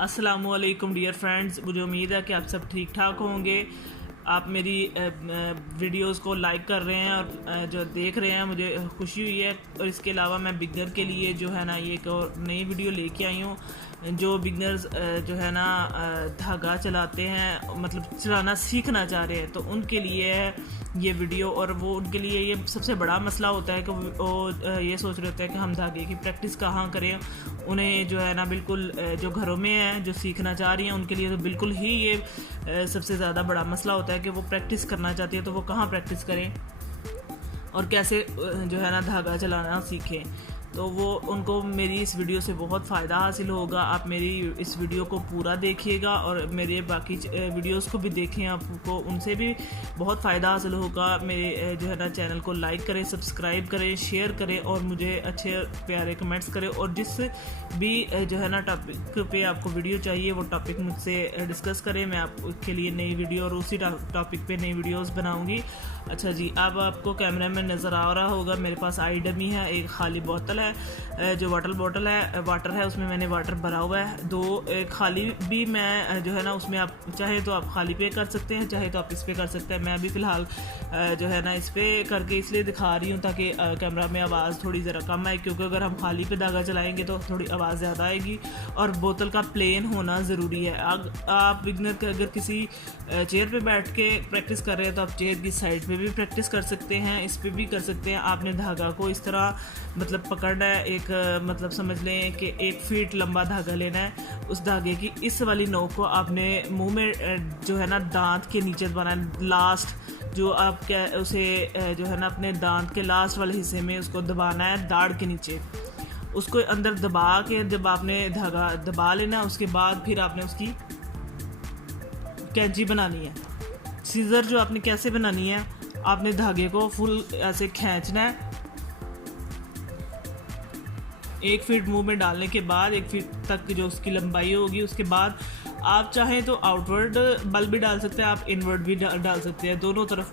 अस्सलामुअलैकुम dear friends, मुझे उम्मीद है कि आप सब ठीक ठाक होंगे। आप मेरी वीडियोस को लाइक कर रहे हैं और जो देख रहे हैं, मुझे खुशी हुई है। और इसके अलावा मैं बिगनर के लिए जो है ना ये एक और नई वीडियो लेके आई हूँ। जो बिगनर्स जो है ना धागा चलाते हैं, मतलब चलाना सीखना चाह रहे हैं, तो उनके लिए है ये वीडियो। और वो उनके लिए ये सबसे बड़ा मसला होता है कि वो ये सोच रहे होते हैं कि हम धागे की प्रैक्टिस कहाँ करें। उन्हें जो है ना बिल्कुल जो घरों में है, जो सीखना चाह रही हैं, उनके लिए तो बिल्कुल ही ये सबसे ज़्यादा बड़ा मसला होता है कि वो प्रैक्टिस करना चाहती है, तो वो कहाँ प्रैक्टिस करें और कैसे जो है ना धागा चलाना सीखें। तो वो उनको मेरी इस वीडियो से बहुत फ़ायदा हासिल होगा। आप मेरी इस वीडियो को पूरा देखिएगा और मेरे बाकी वीडियोस को भी देखें, आपको उनसे भी बहुत फ़ायदा हासिल होगा। मेरे जो है ना चैनल को लाइक करें, सब्सक्राइब करें, शेयर करें और मुझे अच्छे प्यारे कमेंट्स करें। और जिस भी जो है ना टॉपिक पे आपको वीडियो चाहिए, वो टॉपिक मुझसे डिस्कस करें। मैं आपके लिए नई वीडियो और उसी टॉपिक पे नई वीडियोस बनाऊंगी। अच्छा जी, अब आपको कैमरा में नज़र आ रहा होगा, मेरे पास आई डमी है, एक खाली बोतल है, जो वाटर बॉटल है, वाटर है, उसमें मैंने वाटर भरा हुआ है। दो एक खाली भी मैं जो है ना उसमें आप चाहे तो आप खाली पे कर सकते हैं, चाहे तो आप इस पे कर सकते हैं। मैं अभी फ़िलहाल जो है ना इस पे करके इसलिए दिखा रही हूँ ताकि कैमरा में आवाज़ थोड़ी ज़रा कम आए, क्योंकि अगर हम खाली पे धागा चलाएँगे तो थोड़ी आवाज़ ज़्यादा आएगी। और बोतल का प्लेन होना ज़रूरी है। आप बिगनर के अगर किसी चेयर पे बैठ के प्रैक्टिस कर रहे हैं तो आप चेयर की साइड पे भी प्रैक्टिस कर सकते हैं, इस पे भी कर सकते हैं। आपने धागा को इस तरह मतलब पकड़ना है, एक मतलब समझ लें कि 1 फीट लंबा धागा लेना है। उस धागे की इस वाली नोक को आपने मुंह में जो है ना दांत के नीचे दबाना है। लास्ट जो आप क्या उसे जो है ना अपने दांत के लास्ट वाले हिस्से में उसको दबाना है, दाढ़ के नीचे उसको अंदर दबा के जब आपने धागा दबा लेना है, उसके बाद फिर आपने उसकी कैंची बनानी है। सीजर जो आपने कैसे बनानी है, आपने धागे को फुल ऐसे खींचना है। 1 फीट मुंह में डालने के बाद 1 फीट तक जो उसकी लंबाई होगी, उसके बाद आप चाहें तो आउटवर्ड बल भी डाल सकते हैं, आप इनवर्ड भी डाल सकते हैं। दोनों तरफ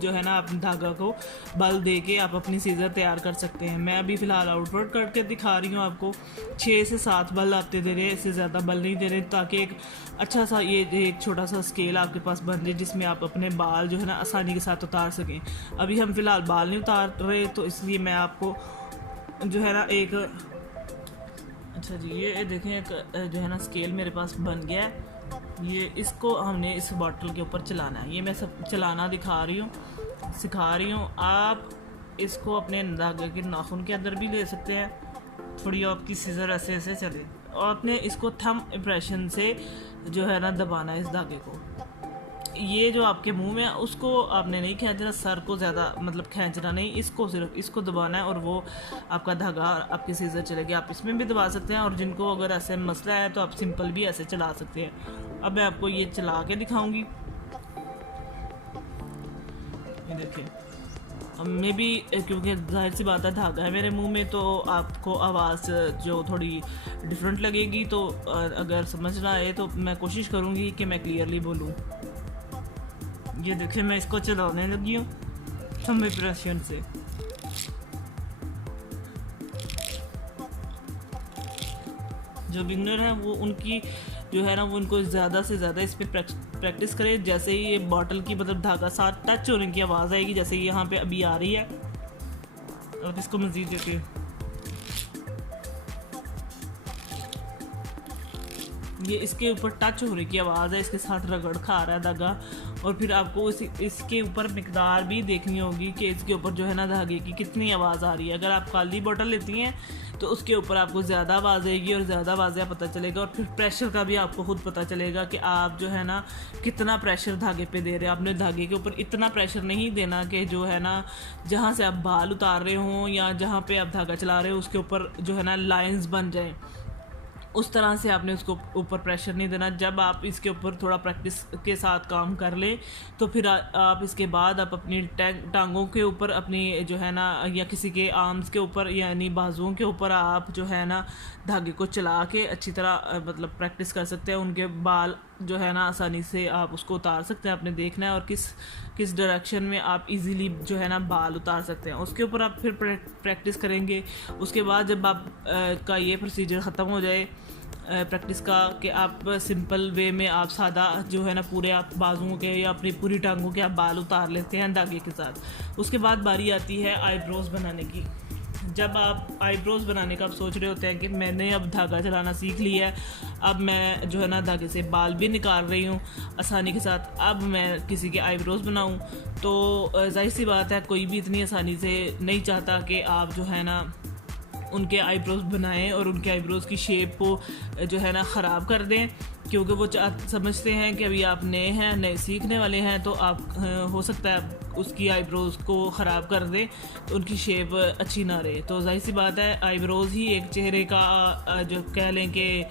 जो है ना अपने धागा को बल दे के आप अपनी सीज़र तैयार कर सकते हैं। मैं अभी फ़िलहाल आउटवर्ड करके दिखा रही हूँ आपको। 6 से 7 बल आपते दे रहे, इससे ज़्यादा बल नहीं दे रहे, ताकि एक अच्छा सा ये एक छोटा सा स्केल आपके पास बन जाए जिसमें आप अपने बाल जो है ना आसानी के साथ उतार सकें। अभी हम फ़िलहाल बाल नहीं उतार रहे, तो इसलिए मैं आपको जो है ना एक अच्छा जी ये देखें, एक जो है ना स्केल मेरे पास बन गया है। ये इसको हमने इस बॉटल के ऊपर चलाना है। ये मैं सब चलाना दिखा रही हूँ, सिखा रही हूँ। आप इसको अपने धागे के नाखून के अंदर भी ले सकते हैं। थोड़ी आपकी सीजर ऐसे ऐसे चले और आपने इसको थंब इम्प्रेशन से जो है ना दबाना है इस धागे को। ये जो आपके मुंह में है उसको आपने नहीं खींचना, सर को ज़्यादा मतलब खींचना नहीं, इसको सिर्फ इसको दबाना है और वो आपका धागा आपकी सीजर चलेगी। आप इसमें भी दबा सकते हैं, और जिनको अगर ऐसे मसला है तो आप सिंपल भी ऐसे चला सकते हैं। अब मैं आपको ये चला के दिखाऊंगी। ये देखिए, अब मैं भी क्योंकि जाहिर सी बात है धागा है मेरे मुंह में, तो आपको आवाज़ जो थोड़ी डिफरेंट लगेगी। तो अगर समझ ना आए तो मैं कोशिश करूँगी कि मैं क्लियरली बोलूँ। ये देखिए, मैं इसको चलाने लगी हूँ थंब इम्प्रेशन से। जो बिगनर है वो उनकी जो है ना वो उनको ज़्यादा से ज़्यादा इस पर प्रैक्टिस करें। जैसे ही ये बॉटल की मतलब धागा साथ टच होने की आवाज़ आएगी, जैसे यहाँ पे अभी आ रही है, और इसको मज़ीद देखिए, ये इसके ऊपर टच होने की आवाज़ है, इसके साथ रगड़ खा रहा है धागा। और फिर आपको इसके ऊपर मिकदार भी देखनी होगी कि इसके ऊपर जो है ना धागे की कितनी आवाज़ आ रही है। अगर आप खाली बोतल लेती हैं तो उसके ऊपर आपको ज़्यादा आवाज़ आएगी और ज़्यादा आवाज़ पता चलेगा। और फिर प्रेशर का भी आपको खुद पता चलेगा कि आप जो है ना कितना प्रेशर धागे पे दे रहे हैं। आपने धागे के ऊपर इतना प्रेशर नहीं देना कि जो है ना जहाँ से आप बाल उतार रहे हों या जहाँ पे आप धागा चला रहे हो उसके ऊपर जो है ना लाइंस बन जाएँ। उस तरह से आपने उसको ऊपर प्रेशर नहीं देना। जब आप इसके ऊपर थोड़ा प्रैक्टिस के साथ काम कर लें तो फिर आप इसके बाद आप अपनी टांगों के ऊपर अपनी जो है ना या किसी के आर्म्स के ऊपर यानी बाजुओं के ऊपर आप जो है ना धागे को चला के अच्छी तरह मतलब प्रैक्टिस कर सकते हैं। उनके बाल जो है ना आसानी से आप उसको उतार सकते हैं। आपने देखना है और किस डायरेक्शन में आप इजीली जो है ना बाल उतार सकते हैं, उसके ऊपर आप फिर प्रैक्टिस करेंगे। उसके बाद जब आप का ये प्रोसीजर ख़त्म हो जाए प्रैक्टिस का कि आप सिंपल वे में आप सादा जो है ना पूरे आप बाजुओं के या अपनी पूरी टांगों के आप बाल उतार लेते हैं धागे के साथ। उसके बाद बारी आती है आईब्रोज़ बनाने की। जब आप आईब्रोज़ बनाने का आप सोच रहे होते हैं कि मैंने अब धागा चलाना सीख लिया है, अब मैं जो है ना धागे से बाल भी निकाल रही हूँ आसानी के साथ, अब मैं किसी के आईब्रोज़ बनाऊँ, तो जाहिर सी बात है कोई भी इतनी आसानी से नहीं चाहता कि आप जो है ना उनके आईब्रोज़ बनाएं और उनके आईब्रोज़ की शेप को जो है ना ख़राब कर दें, क्योंकि वो समझते हैं कि अभी आप नए हैं, नए सीखने वाले हैं, तो आप हो सकता है उसकी आईब्रोज़ को ख़राब कर दें तो उनकी शेप अच्छी ना रहे। तो जाहिर सी बात है आईब्रोज़ ही एक चेहरे का जो कह लें कि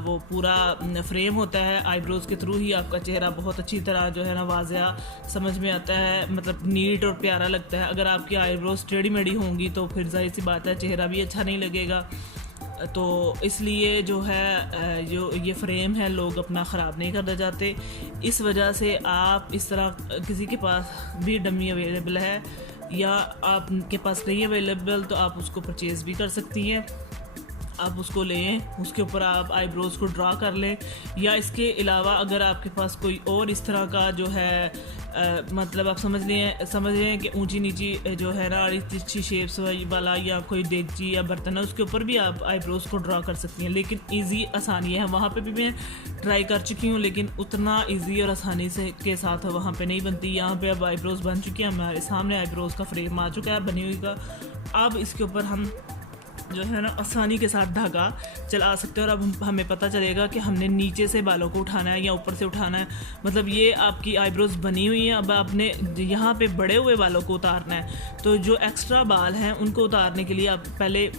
वो पूरा फ्रेम होता है। आईब्रोज़ के थ्रू ही आपका चेहरा बहुत अच्छी तरह जो है ना वाज़िया समझ में आता है, मतलब नीट और प्यारा लगता है। अगर आपकी आईब्रोज़ टेढ़ी मेढ़ी होंगी तो फिर जाहिर सी बात है चेहरा भी अच्छा नहीं लगेगा। तो इसलिए जो है जो ये फ्रेम है लोग अपना ख़राब नहीं करना चाहते। इस वजह से आप इस तरह किसी के पास भी डमी अवेलेबल है या आपके पास नहीं अवेलेबल तो आप उसको परचेज़ भी कर सकती हैं। आप उसको लें, उसके ऊपर आप आईब्रोज़ को ड्रा कर लें, या इसके अलावा अगर आपके पास कोई और इस तरह का जो है मतलब आप समझ लें कि ऊंची नीची जो है ना तिरछी शेप्स वाला या कोई देगची या बर्तन है उसके ऊपर भी आप आईब्रोज़ को ड्रा कर सकती हैं। लेकिन इजी आसानी है, वहाँ पे भी मैं ट्राई कर चुकी हूँ, लेकिन उतना इजी और आसानी से के साथ वहाँ पे नहीं बनती। यहाँ पे अब आईब्रोज़ बन चुकी हैं, हमारे सामने आईब्रोज़ का फ्रेम आ चुका है बनी हुई का। अब इसके ऊपर हम जो है ना आसानी के साथ धागा चला सकते हैं और अब हमें पता चलेगा कि हमने नीचे से बालों को उठाना है या ऊपर से उठाना है। मतलब ये आपकी आईब्रोज़ बनी हुई है, अब आपने यहाँ पे बड़े हुए बालों को उतारना है। तो जो एक्स्ट्रा बाल हैं उनको उतारने के लिए आप पहले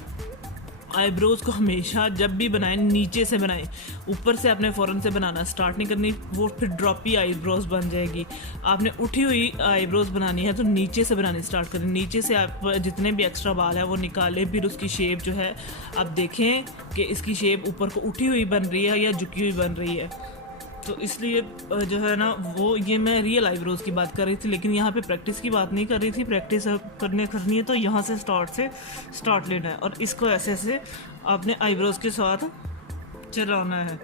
आईब्रोज़ को हमेशा जब भी बनाएं नीचे से बनाएं, ऊपर से आपने फ़ौरन से बनाना स्टार्ट नहीं करनी, वो फिर ड्रॉपी आईब्रोज़ बन जाएगी। आपने उठी हुई आईब्रोज़ बनानी है तो नीचे से बनानी स्टार्ट करें। नीचे से आप जितने भी एक्स्ट्रा बाल है वो निकालें, फिर उसकी शेप जो है आप देखें कि इसकी शेप ऊपर को उठी हुई बन रही है या झुकी हुई बन रही है। तो इसलिए जो है ना वो ये मैं रियल आईब्रोज़ की बात कर रही थी, लेकिन यहाँ पे प्रैक्टिस की बात नहीं कर रही थी। प्रैक्टिस करनी है तो यहाँ से स्टार्ट लेना है और इसको ऐसे ऐसे आपने आईब्रोज़ के साथ चलाना है।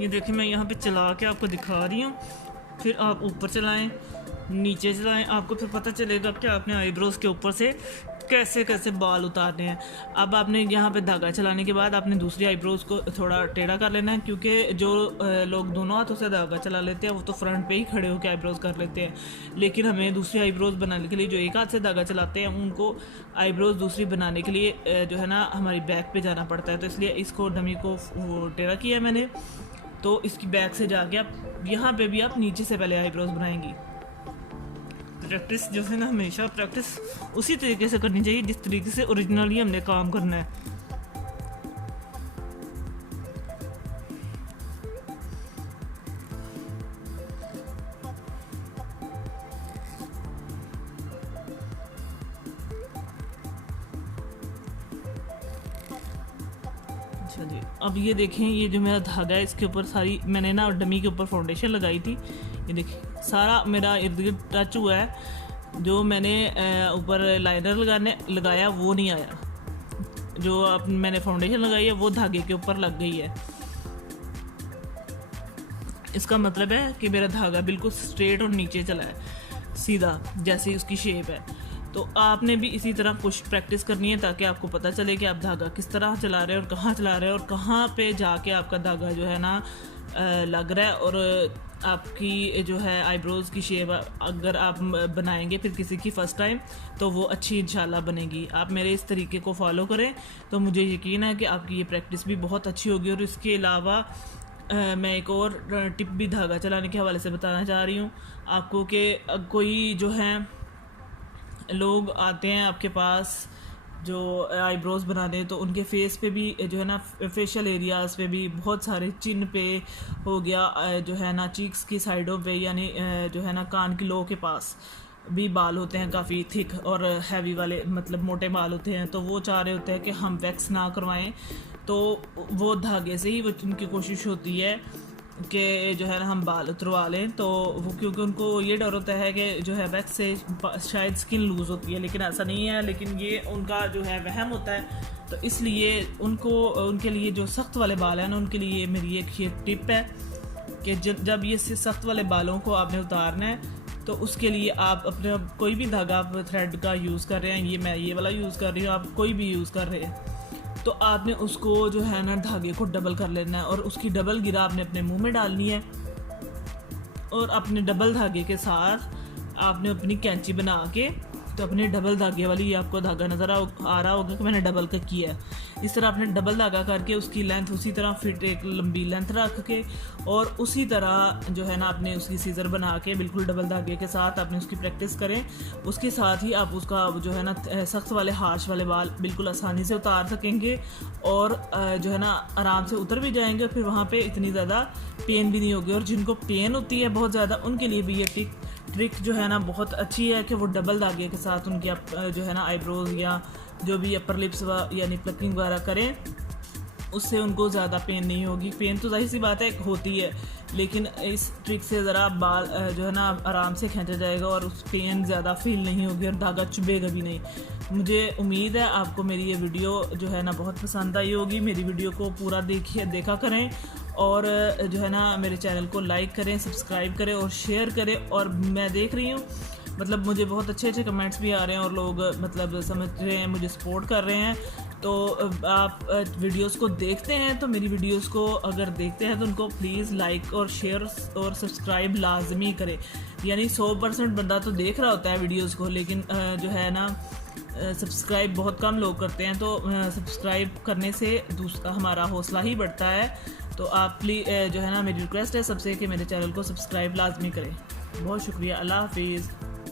ये देखिए मैं यहाँ पे चला के आपको दिखा रही हूँ, फिर आप ऊपर चलाएं, नीचे चलाएं, आपको फिर पता चलेगा कि आपने आईब्रोज़ के ऊपर से कैसे कैसे बाल उतारने हैं। अब आपने यहाँ पे धागा चलाने के बाद आपने दूसरी आईब्रोज़ को थोड़ा टेढ़ा कर लेना है, क्योंकि जो लोग दोनों हाथों से धागा चला लेते हैं वो तो फ्रंट पे ही खड़े होकर आईब्रोज़ कर लेते हैं, लेकिन हमें दूसरी आईब्रोज़ बनाने के लिए जो एक हाथ से धागा चलाते हैं उनको आईब्रोज़ दूसरी बनाने के लिए जो है ना हमारी बैक पे जाना पड़ता है। तो इसलिए इसको डमी को टेढ़ा किया मैंने, तो इसकी बैक से जाके आप यहाँ पे भी आप नीचे से पहले आईब्रोज़ बनाएंगी। प्रैक्टिस जो है ना हमेशा प्रैक्टिस उसी तरीके से करनी चाहिए जिस तरीके से ओरिजिनली हमने काम करना है। अच्छा जी, अब ये देखें ये जो मेरा धागा है इसके ऊपर सारी मैंने ना डमी के ऊपर फाउंडेशन लगाई थी। ये देखिए सारा मेरा इर्द गिर्द टच हुआ है। जो मैंने ऊपर लाइनर लगाया वो नहीं आया, जो अब मैंने फाउंडेशन लगाई है वो धागे के ऊपर लग गई है। इसका मतलब है कि मेरा धागा बिल्कुल स्ट्रेट और नीचे चला है सीधा जैसी उसकी शेप है। तो आपने भी इसी तरह कुछ प्रैक्टिस करनी है ताकि आपको पता चले कि आप धागा किस तरह चला रहे हैं और कहाँ चला रहे हैं और कहाँ पे जाके आपका धागा जो है ना लग रहा है। और आपकी जो है आईब्रोज़ की शेप अगर आप बनाएंगे फिर किसी की फ़र्स्ट टाइम तो वो अच्छी इंशाल्लाह बनेगी। आप मेरे इस तरीके को फॉलो करें तो मुझे यकीन है कि आपकी ये प्रैक्टिस भी बहुत अच्छी होगी। और इसके अलावा मैं एक और टिप भी धागा चलाने के हवाले से बताना चाह रही हूँ आपको कि कोई जो है लोग आते हैं आपके पास जो आईब्रोज़ बनाने, तो उनके फेस पे भी जो है ना फेशियल एरियाज़ पे भी बहुत सारे चिन पे हो गया जो है ना चीक्स की साइडों पे यानी जो है ना कान की लो के पास भी बाल होते हैं काफ़ी थिक और हैवी वाले, मतलब मोटे बाल होते हैं। तो वो चाह रहे होते हैं कि हम वैक्स ना करवाएं, तो वो धागे से ही वो उनकी कोशिश होती है कि जो है ना हम बाल उतरवा लें, तो वो क्योंकि उनको ये डर होता है कि जो है वैक्स से शायद स्किन लूज़ होती है, लेकिन ऐसा नहीं है। लेकिन ये उनका जो है वहम होता है, तो इसलिए उनके लिए जो सख्त वाले बाल हैं ना, उनके लिए मेरी एक ये टिप है कि जब ये सख्त वाले बालों को आपने उतारना है, तो उसके लिए आप अपने कोई भी धागा आप थ्रेड का यूज़ कर रहे हैं, मैं ये वाला यूज़ कर रही हूँ, आप कोई भी यूज़ कर रहे हैं, तो आपने उसको जो है ना धागे को डबल कर लेना है और उसकी डबल गिरा आपने अपने मुंह में डालनी है। और अपने डबल धागे के साथ आपने अपनी कैंची बना के, तो अपने डबल धागे वाली आपको धागा नज़र आ रहा होगा कि मैंने डबल का किया है। इस तरह आपने डबल धागा करके उसकी लेंथ उसी तरह फिट एक लंबी लेंथ रख के, और उसी तरह जो है ना आपने उसकी सीज़र बना के बिल्कुल डबल धागे के साथ आपने उसकी प्रैक्टिस करें। उसके साथ ही आप उसका जो है ना सख्त वाले हार्श वाले बाल बिल्कुल आसानी से उतार सकेंगे और जो है ना आराम से उतर भी जाएंगे। फिर वहाँ पर इतनी ज़्यादा पेन भी नहीं होगी। और जिनको पेन होती है बहुत ज़्यादा, उनके लिए भी ये ट्रिक जो है ना बहुत अच्छी है कि वो डबल धागे के साथ उनकी जो है ना आईब्रोज या जो भी अपर लिप्स यानी प्लकिंग वगैरह करें, उससे उनको ज़्यादा पेन नहीं होगी। पेन तो जाहिर सी बात है होती है, लेकिन इस ट्रिक से ज़रा बाल जो है ना आराम से खींचा जाएगा और उस पेन ज़्यादा फील नहीं होगी और धागा चुभेगा भी नहीं। मुझे उम्मीद है आपको मेरी ये वीडियो जो है ना बहुत पसंद आई होगी। मेरी वीडियो को पूरा देखा करें और जो है ना मेरे चैनल को लाइक करें, सब्सक्राइब करें और शेयर करें। और मैं देख रही हूँ मतलब मुझे बहुत अच्छे कमेंट्स भी आ रहे हैं और लोग मतलब समझ रहे हैं, मुझे सपोर्ट कर रहे हैं। तो आप वीडियोस को देखते हैं, तो मेरी वीडियोस को अगर देखते हैं तो उनको प्लीज़ लाइक और शेयर और सब्सक्राइब लाजमी करें। यानी 100% बंदा तो देख रहा होता है वीडियोस को, लेकिन जो है ना सब्सक्राइब बहुत कम लोग करते हैं। तो सब्सक्राइब करने से दूसरा हमारा हौसला ही बढ़ता है। तो आप प्लीज़ जो है ना मेरी रिक्वेस्ट है सबसे कि मेरे चैनल को सब्सक्राइब लाजमी करें। बहुत शुक्रिया। अल्लाह हाफिज़।